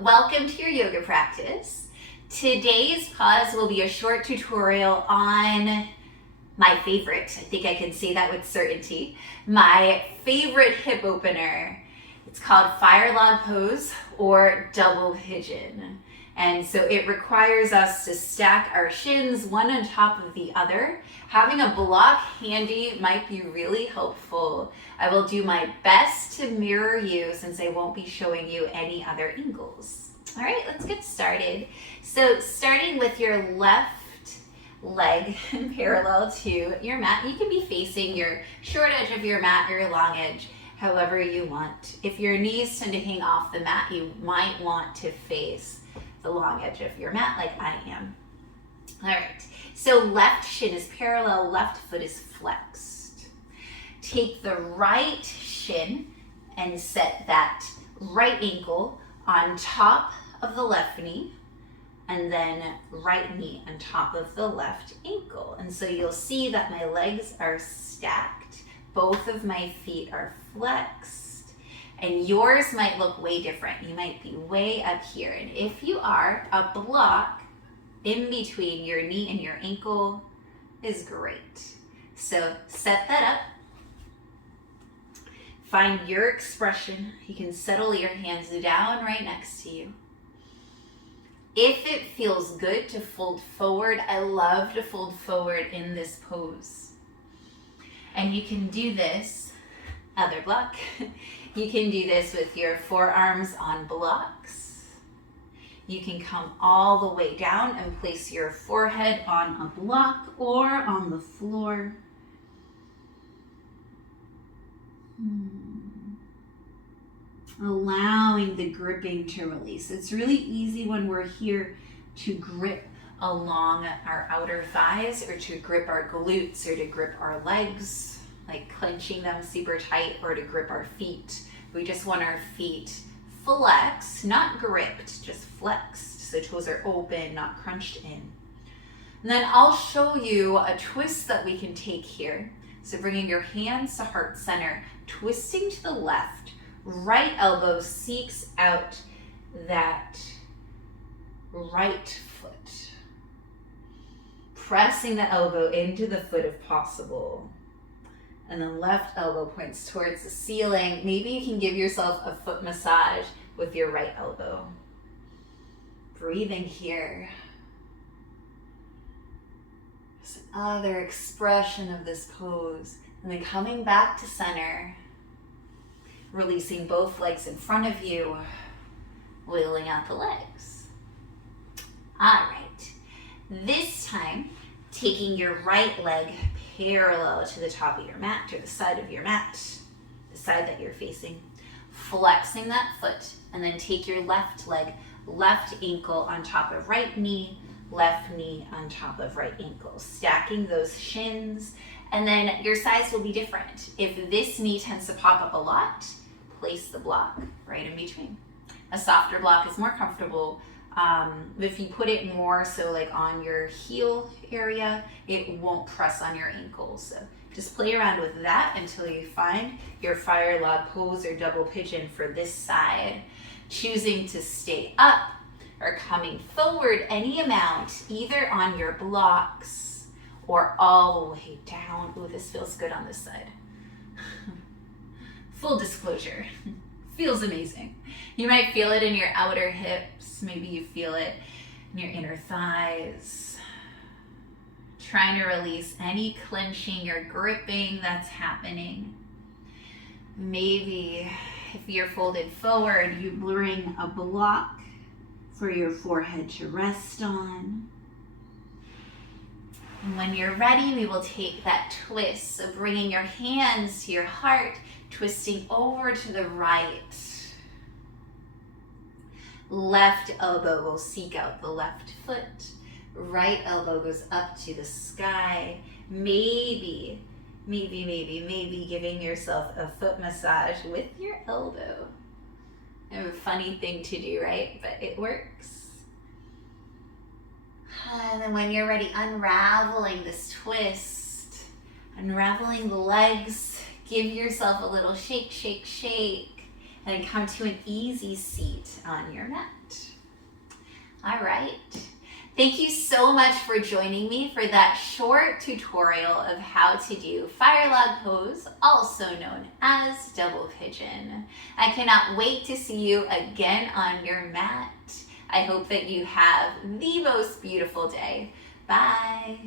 welcome to your yoga practice. Today's pause will be a short tutorial on my favorite, I think I can say that with certainty, my favorite hip opener. It's called fire log pose or double pigeon. And so it requires us to stack our shins one on top of the other. Having a block handy might be really helpful. I will do my best to mirror you since I won't be showing you any other angles. All right, let's get started. So starting with your left leg parallel to your mat, you can be facing your short edge of your mat, your long edge, however you want. If your knees tend to hang off the mat, you might want to face the long edge of your mat like I am. All right, so left shin is parallel, left foot is flexed. Take the right shin and set that right ankle on top of the left knee, and then right knee on top of the left ankle. And so you'll see that my legs are stacked. Both of my feet are flexed. And yours might look way different. You might be way up here. And if you are, a block in between your knee and your ankle is great. So set that up. Find your expression. You can settle your hands down right next to you. If it feels good to fold forward, I love to fold forward in this pose. And you can do this, other block. You can do this with your forearms on blocks. You can come all the way down and place your forehead on a block or on the floor. Allowing the gripping to release. It's really easy when we're here to grip along our outer thighs or to grip our glutes or to grip our legs, like clenching them super tight, or to grip our feet. We just want our feet flexed, not gripped, just flexed. So toes are open, not crunched in. And then I'll show you a twist that we can take here. So bringing your hands to heart center, twisting to the left, right elbow seeks out that right foot. Pressing the elbow into the foot if possible. And then left elbow points towards the ceiling. Maybe you can give yourself a foot massage with your right elbow. Breathing here. Just another expression of this pose. And then coming back to center. Releasing both legs in front of you. Wiggling out the legs. All right. This time, taking your right leg parallel to the top of your mat, or the side of your mat, the side that you're facing, flexing that foot, and then take your left leg, left ankle on top of right knee on top of right ankle, stacking those shins, and then your size will be different. If this knee tends to pop up a lot, place the block right in between. A softer block is more comfortable. If you put it more so like on your heel area, it won't press on your ankles. So just play around with that until you find your fire log pose or double pigeon for this side. Choosing to stay up or coming forward any amount, either on your blocks or all the way down. Ooh, this feels good on this side. Full disclosure. Feels amazing. You might feel it in your outer hips. Maybe you feel it in your inner thighs. Trying to release any clenching or gripping that's happening. Maybe if you're folded forward, you bring a block for your forehead to rest on. And when you're ready, we will take that twist. So bringing your hands to your heart, twisting over to the right. Left elbow will seek out the left foot. Right elbow goes up to the sky. Maybe giving yourself a foot massage with your elbow. A funny thing to do, right? But it works. And then when you're ready, unraveling this twist, unraveling the legs, give yourself a little shake, shake, shake, and then come to an easy seat on your mat. All right. Thank you so much for joining me for that short tutorial of how to do fire log pose, also known as double pigeon. I cannot wait to see you again on your mat. I hope that you have the most beautiful day. Bye.